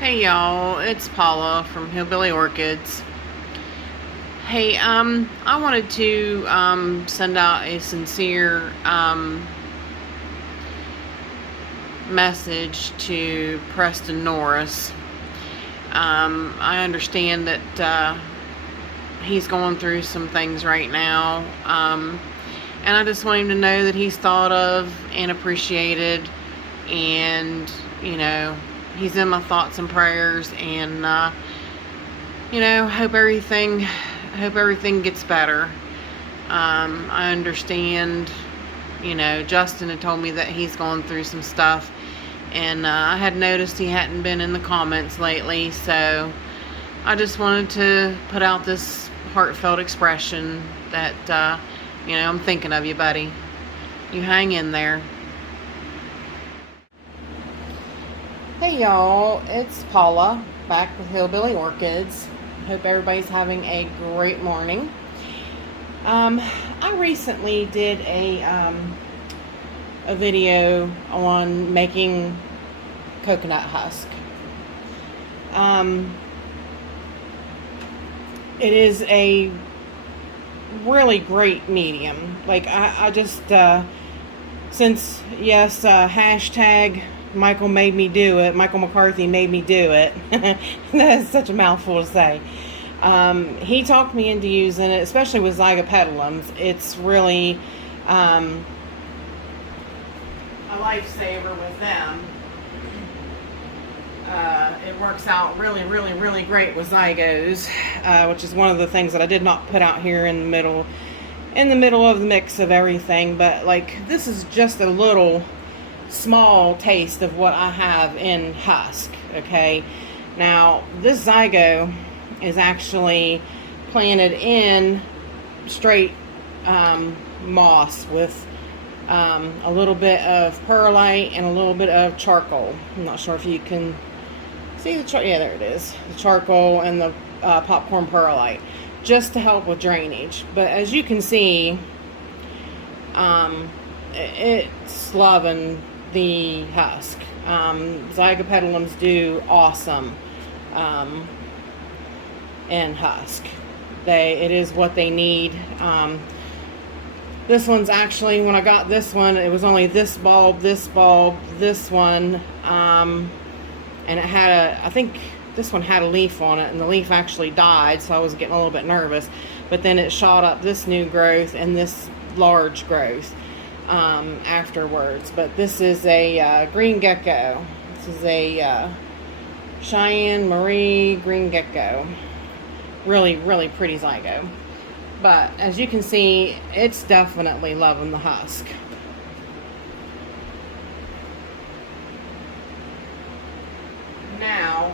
Hey y'all, it's Paula from Hillbilly Orchids. Hey, I wanted to send out a sincere message to Preston Norris. I understand that he's going through some things right now, and I just want him to know that he's thought of and appreciated, and he's in my thoughts and prayers, and hope everything gets better. I understand, Justin had told me that he's going through some stuff, and I had noticed he hadn't been in the comments lately, so I just wanted to put out this heartfelt expression that I'm thinking of you, buddy. You hang in there. Hey y'all, it's Paula back with Hillbilly Orchids. Hope everybody's having a great morning. I recently did a video on making coconut husk. It is a really great medium. Like I just since hashtag Michael made me do it. Michael McCarthy made me do it. That's such a mouthful to say. He talked me into using it, especially with zygopetalums. It's really a lifesaver with them. It works out really, really, really great with zygos, which is one of the things that I did not put out here in the middle of the mix of everything. But like, this is just a little small taste of what I have in husk. Okay, now this zygo is actually planted in straight moss with a little bit of perlite and a little bit of charcoal. I'm not sure if you can see the yeah, there it is, the charcoal and the popcorn perlite, just to help with drainage. But as you can see, it's loving the husk. Zygopetalums do awesome in husk. It is what they need. This one's actually, when I got this one, it was only this bulb, this one, and it had I think this one had a leaf on it, and the leaf actually died, so I was getting a little bit nervous. But then it shot up this new growth and this large growth afterwards. But this is a green gecko. This is a Cheyenne Marie green gecko. Really, really pretty zygo. But as you can see, it's definitely loving the husk. Now,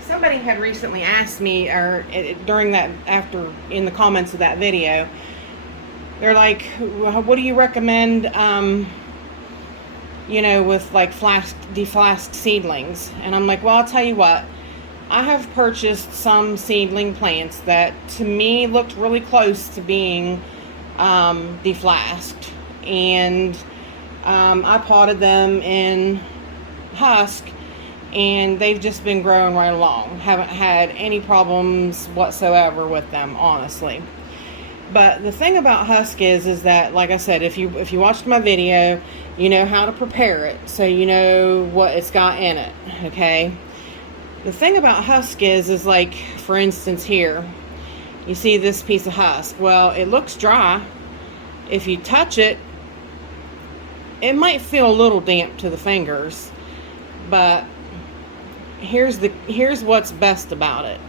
somebody had recently asked me, or in the comments of that video, they're like, what do you recommend, with like deflasked seedlings? And I'm like, well, I'll tell you what. I have purchased some seedling plants that to me looked really close to being deflasked, and I potted them in husk, and they've just been growing right along. Haven't had any problems whatsoever with them, honestly. But the thing about husk is that, like I said, if you watched my video, you know how to prepare it, so you know what it's got in it. Okay. The thing about husk is like, for instance, here, you see this piece of husk. Well, it looks dry. If you touch it, it might feel a little damp to the fingers, but here's what's best about it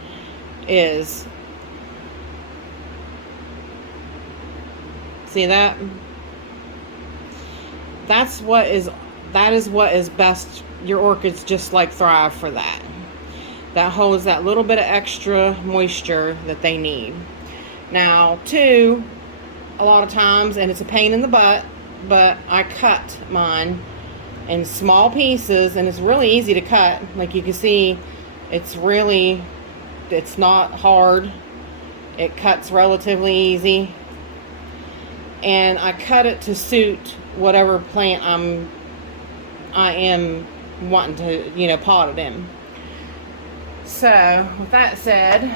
is, see that? That is what is best. Your orchids just like thrive for that. That holds that little bit of extra moisture that they need. Now, too, a lot of times, and it's a pain in the butt, but I cut mine in small pieces, and it's really easy to cut. Like you can see, it's not hard. It cuts relatively easy. And I cut it to suit whatever plant I am wanting to, pot it in. So with that said,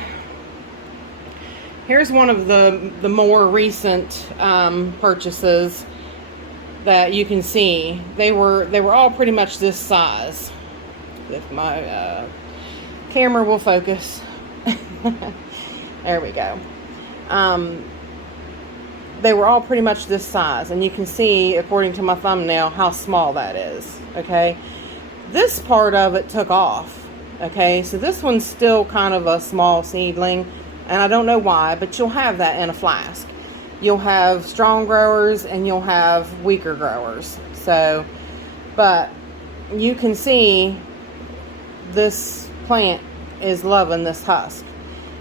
here's one of the more recent purchases that you can see. They were all pretty much this size. If my camera will focus. There we go. They were all pretty much this size, and you can see, according to my thumbnail, how small that is. Okay, this part of it took off. Okay, so this one's still kind of a small seedling, and I don't know why, but you'll have that in a flask. You'll have strong growers and you'll have weaker growers. So, but you can see this plant is loving this husk.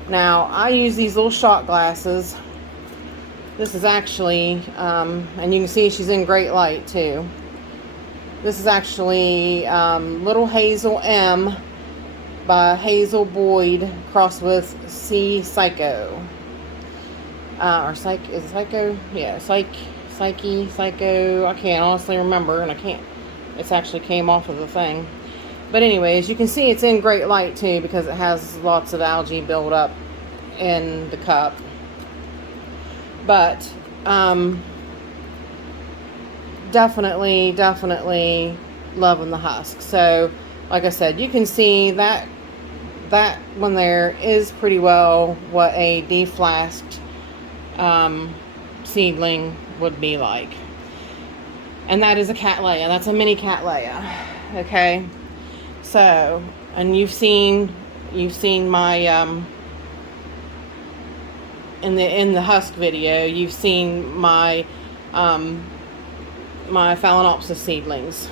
Now, I use these little shot glasses. This is actually, and you can see she's in great light too. This is actually Little Hazel M by Hazel Boyd crossed with C Psycho. Or Psych, is it Psycho? Yeah, Psycho. I can't honestly remember, and I can't. It's actually came off of the thing. But anyways, you can see it's in great light too because it has lots of algae built up in the cup. But definitely loving the husk. So like I said, you can see that one there is pretty well what a deflasked seedling would be like. And that is a Cattleya. That's a mini Cattleya. Okay. So, and you've seen my in the husk video, you've seen my my Phalaenopsis seedlings.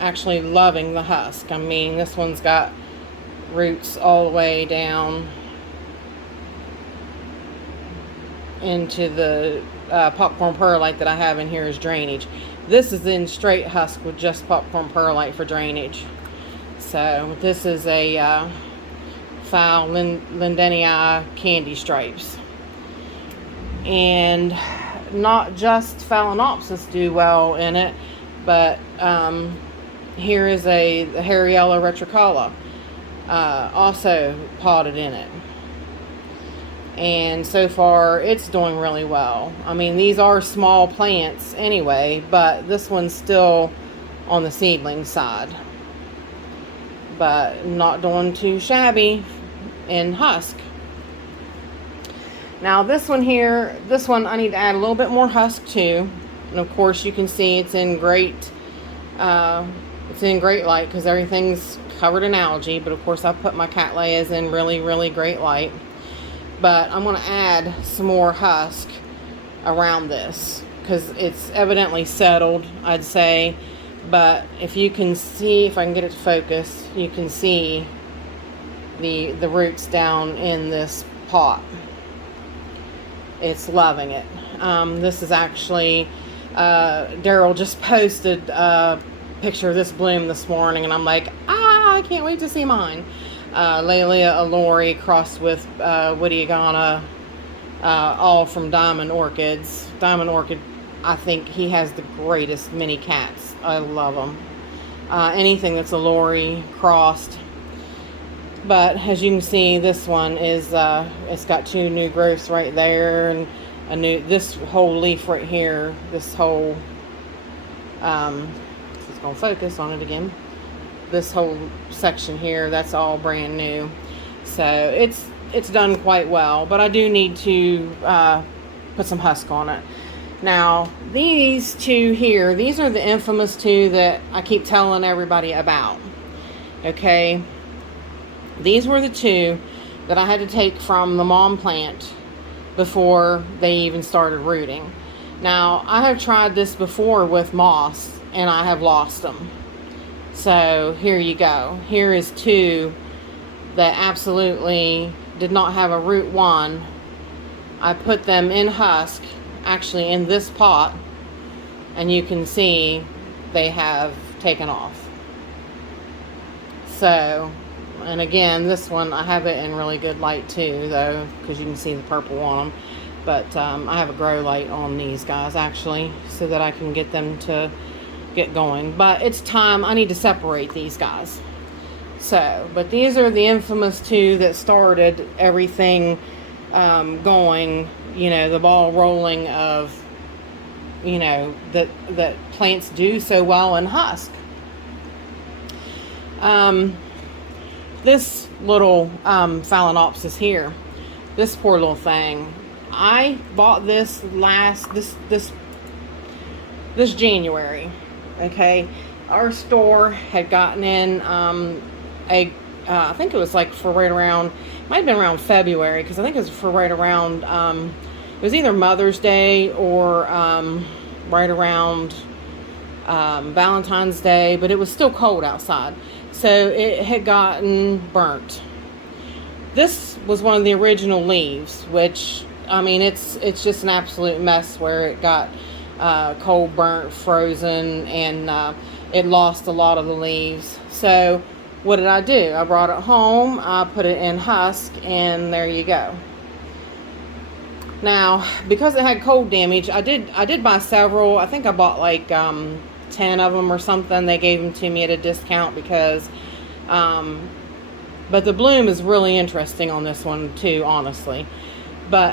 Actually loving the husk. I mean, this one's got roots all the way down into the popcorn perlite that I have in here as drainage. This is in straight husk with just popcorn perlite for drainage. So this is a Phal Lindenii candy stripes. And not just Phalaenopsis do well in it, but here is a Hariella retricula also potted in it. And so far it's doing really well. I mean, these are small plants anyway, but this one's still on the seedling side, but not doing too shabby in husk. Now this one here, I need to add a little bit more husk too. And of course you can see it's in great light because everything's covered in algae. But of course I put my Cattleyas in really great light. But I'm going to add some more husk around this because it's evidently settled, I'd say. But if you can see, if I can get it to focus, you can see the roots down in this pot. It's loving it. This is actually, Daryl just posted a picture of this bloom this morning, and I'm like, I can't wait to see mine. Laelia Allori crossed with Wittiagana, all from Diamond Orchids. Diamond Orchid, I think he has the greatest mini cats. I love them. Anything that's Allori crossed. But as you can see, this one is it's got 2 new growths right there, and this whole leaf right here, this whole it's gonna focus on it again. This whole section here, that's all brand new. So it's done quite well, but I do need to put some husk on it. Now these 2 here, these are the infamous 2 that I keep telling everybody about. Okay, these were the 2 that I had to take from the mom plant before they even started rooting. Now I have tried this before with moss and I have lost them. So here you go. Here is 2 that absolutely did not have a root one. I put them in husk, actually in this pot, and you can see they have taken off. So, and again, this one, I have it in really good light too, though, because you can see the purple on them. But I have a grow light on these guys, actually, so that I can get them to get going. But it's time. I need to separate these guys. So, but these are the infamous two that started everything going, you know, the ball rolling of, you know, that plants do so well in husk. This little phalaenopsis here, this poor little thing, I bought this this January. Okay, our store had gotten in I think it was like for right around, might have been around February, because I think it was for right around it was either Mother's Day or right around Valentine's Day, but it was still cold outside, so it had gotten burnt. This was one of the original leaves, which, I mean, it's just an absolute mess where it got cold, burnt, frozen, and it lost a lot of the leaves. So what did I do? I brought it home, I put it in husk, and there you go. Now, because it had cold damage, I did buy several. I think I bought like 10 of them or something. They gave them to me at a discount because but the bloom is really interesting on this one too, honestly. But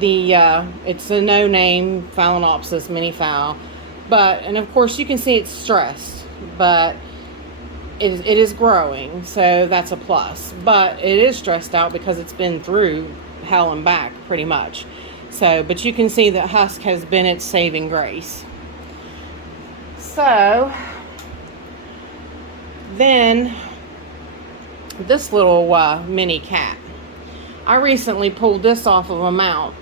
it's a no-name Phalaenopsis mini phal, and of course you can see it's stressed, but it is growing, so that's a plus. But it is stressed out because it's been through hell and back pretty much. So, but you can see that husk has been its saving grace. So then this little mini cat, I recently pulled this off of a mount.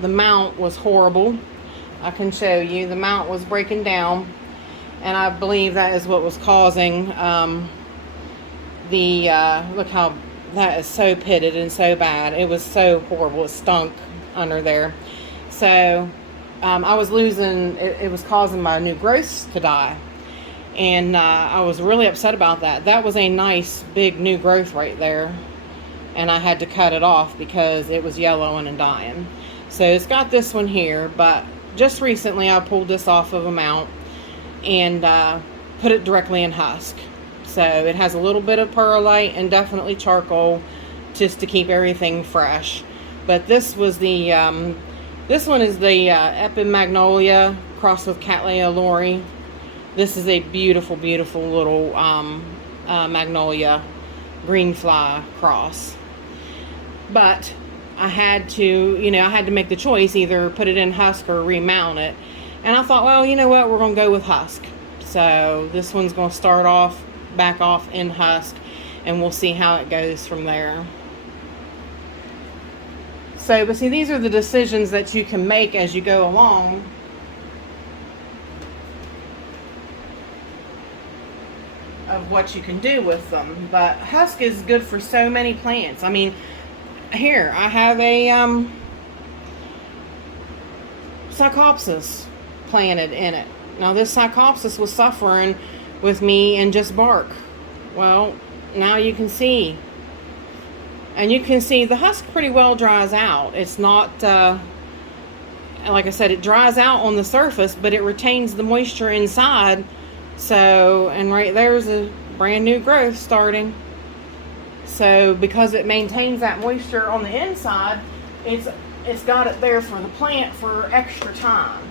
The mount was horrible. I can show you. The mount was breaking down, and I believe that is what was causing look how that is so pitted and so bad. It was so horrible. It stunk under there. So I was losing, it was causing my new growths to die. And I was really upset about that. That was a nice big new growth right there. And I had to cut it off because it was yellowing and dying. So it's got this one here, but just recently I pulled this off of a mount and put it directly in husk. So it has a little bit of perlite and definitely charcoal just to keep everything fresh. But this was the this one is the Epimagnolia crossed with Cattleya Lori. This is a beautiful, beautiful little magnolia green fly cross. But I had to, you know, I had to make the choice, either put it in husk or remount it. And I thought, well, you know what, we're going to go with husk. So this one's going to start off, back off in husk, and we'll see how it goes from there. So, but see, these are the decisions that you can make as you go along. Of what you can do with them. But husk is good for so many plants. I mean, here I have a Psychopsis planted in it. Now this Psychopsis was suffering with me and just bark. Well, now you can see, and you can see the husk pretty well dries out. It's not like I said, it dries out on the surface, but it retains the moisture inside. So, and right there's a brand new growth starting. So because it maintains that moisture on the inside, it's got it there for the plant for extra time.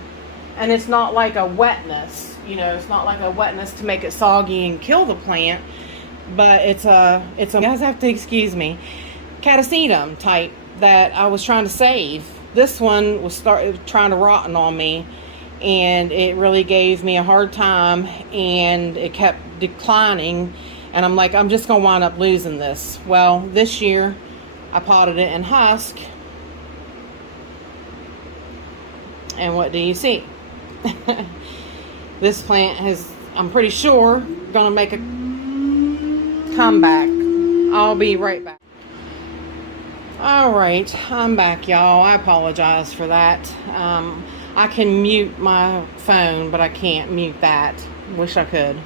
And it's not like a wetness, you know, it's not like a wetness to make it soggy and kill the plant, but it's a you guys have to excuse me, Catasetum type that I was trying to save. This one was trying to rotten on me, and it really gave me a hard time, and it kept declining, and I'm like, I'm just gonna wind up losing this. Well, this year I potted it in husk, and what do you see? This plant has, I'm pretty sure, gonna make a comeback. I'll be right back. Alright, I'm back, y'all. I apologize for that. I can mute my phone, but I can't mute that. Wish I could.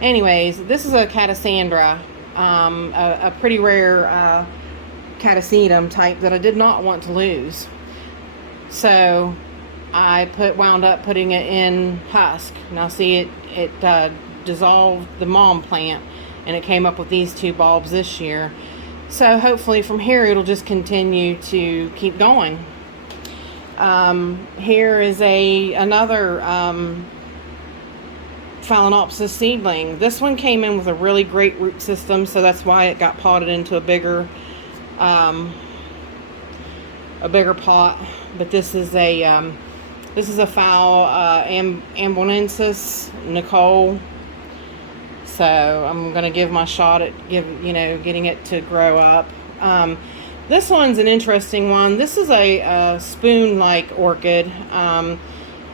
Anyways, this is a Catasandra, a pretty rare Catasetum type that I did not want to lose. So I wound up putting it in husk. Now see, it dissolved the mom plant, and it came up with these 2 bulbs this year. So hopefully from here it'll just continue to keep going. Here is another Phalaenopsis seedling. This one came in with a really great root system, so that's why it got potted into a bigger pot. But this is a Ambonensis Nicole. So I'm gonna give my shot at getting it to grow up. This one's an interesting one. This is a spoon-like orchid.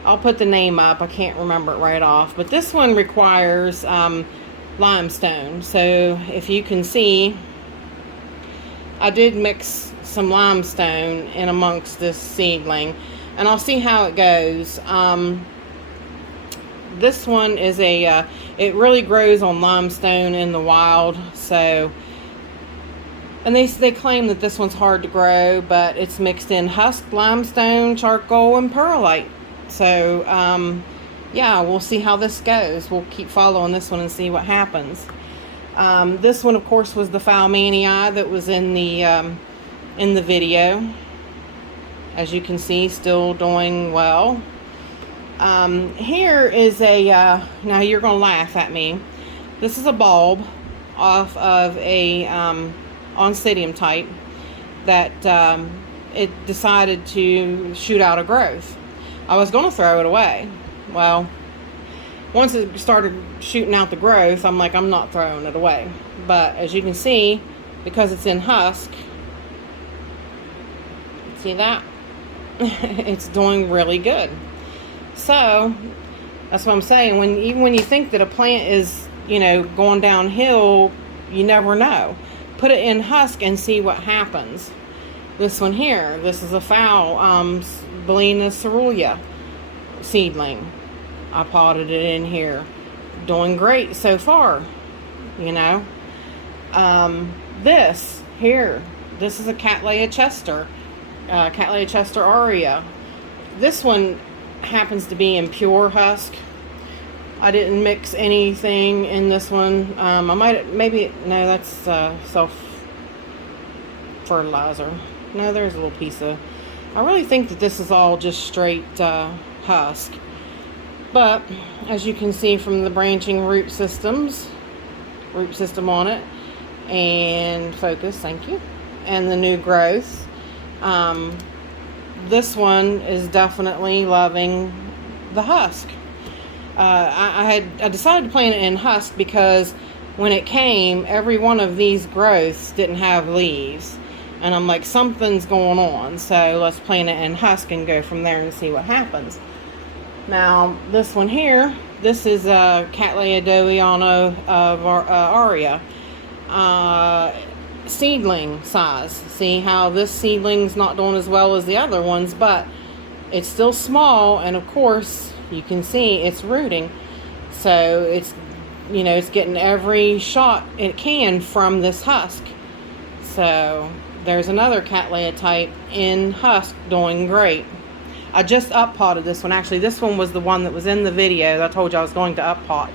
I'll put the name up. I can't remember it right off. But this one requires limestone. So if you can see, I did mix some limestone in amongst this seedling. And I'll see how it goes. This one is it really grows on limestone in the wild. So, and they claim that this one's hard to grow, but it's mixed in husk, limestone, charcoal, and perlite. So, yeah, we'll see how this goes. We'll keep following this one and see what happens. This one, of course, was the Phalaenopsis that was in the video. As you can see, still doing well. Here is now you're going to laugh at me. This is a bulb off of a Oncidium type that it decided to shoot out a growth. I was going to throw it away. Well, once it started shooting out the growth, I'm like, I'm not throwing it away. But as you can see, because it's in husk, see that? It's doing really good. So that's what I'm saying. Even when you think that a plant is, going downhill, you never know. Put it in husk and see what happens. This one here, this is a Bellina cerulean seedling. I potted it in here. Doing great so far, This here, this is a Cattleya Chester. Cattleya Chester aurea. This one happens to be in pure husk. I didn't mix anything in this one. No, that's self-fertilizer. No, there's a little piece of... I really think that this is all just straight husk. But, as you can see from the branching root system on it, and focus, thank you, and the new growth, this one is definitely loving the husk. I decided to plant it in husk because when it came, every one of these growths didn't have leaves. And I'm like, something's going on. So let's plant it in husk and go from there and see what happens. Now, this one here, this is Cattleya dowiana of aurea. Seedling size. See how this seedling's not doing as well as the other ones, but it's still small, and of course you can see it's rooting. So it's it's getting every shot it can from this husk. So there's another Cattleya type in husk doing great. I just up potted this one. Actually, this one was the one that was in the video that I told you I was going to up pot.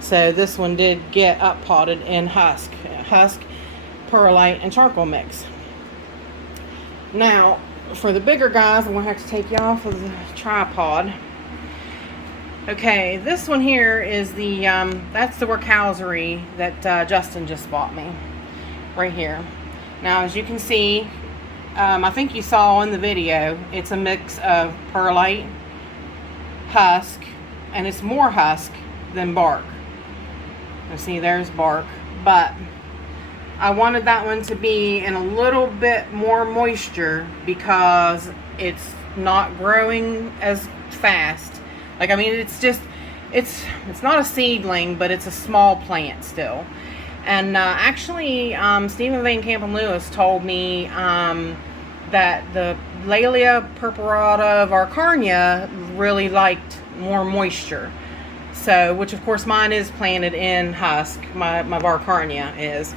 So this one did get up potted in husk, perlite, and charcoal mix. Now, for the bigger guys, I'm going to have to take you off of the tripod. Okay, this one here is the, that's the Workhousery that Justin just bought me. Right here. Now, as you can see, I think you saw in the video, it's a mix of perlite, husk, and it's more husk than bark. You see, there's bark, but I wanted that one to be in a little bit more moisture because it's not growing as fast. Like, I mean, it's not a seedling, but it's a small plant still. And actually, Stephen Van Camp and Lewis told me that the Laelia purpurata varcarnia really liked more moisture. So, which of course mine is planted in husk. My varcarnia is.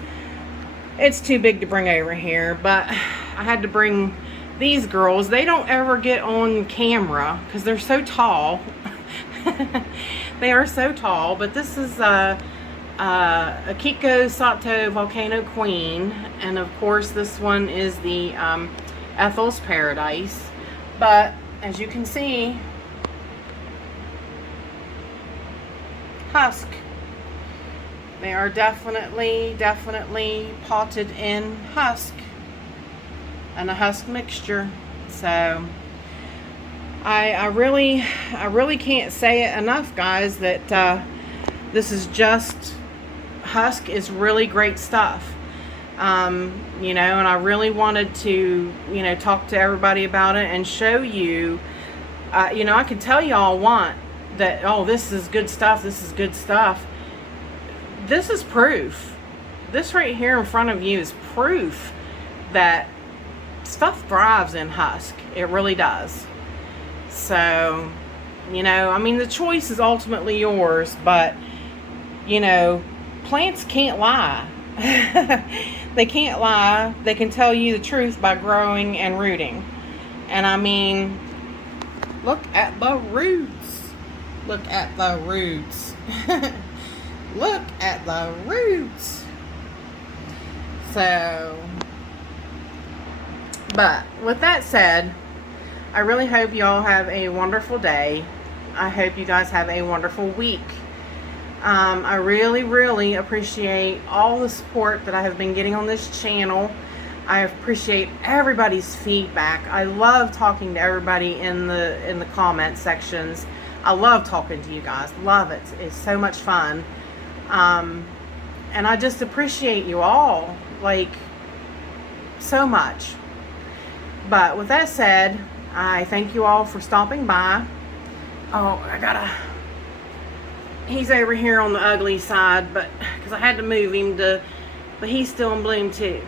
It's too big to bring over here, but I had to bring these girls. They don't ever get on camera because they're so tall. They are so tall, but this is a Akiko Sato Volcano Queen, and of course this one is the Ethel's Paradise. But as you can see, husk. They are definitely potted in husk and a husk mixture. So I really can't say it enough, guys, that this is just, husk is really great stuff. You know, and I really wanted to, you know, talk to everybody about it and show you, you know, I could tell you all want that, oh, this is good stuff, this is good stuff. This is proof. This right here in front of you is proof that stuff thrives in husk. It really does. So, you know, I mean, the choice is ultimately yours, but, you know, plants can't lie. They can't lie. They can tell you the truth by growing and rooting. And I mean, look at the roots. Look at the roots. Look at the roots. So, but with that said, I really hope you all have a wonderful day. I hope you guys have a wonderful week. I really appreciate all the support that I have been getting on this channel. I appreciate everybody's feedback. I love talking to everybody in the comment sections. I love talking to you guys. Love it. It's so much fun. And I just appreciate you all, like, so much. But with that said, I thank you all for stopping by. Oh, he's over here on the ugly side, but because I had to move him but he's still in bloom too.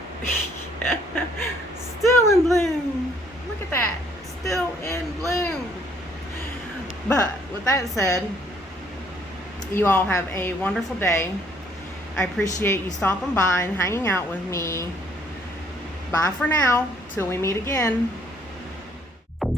Still in bloom. Look at that. Still in bloom. But with that said, you all have a wonderful day. I appreciate you stopping by and hanging out with me. Bye for now, till we meet again.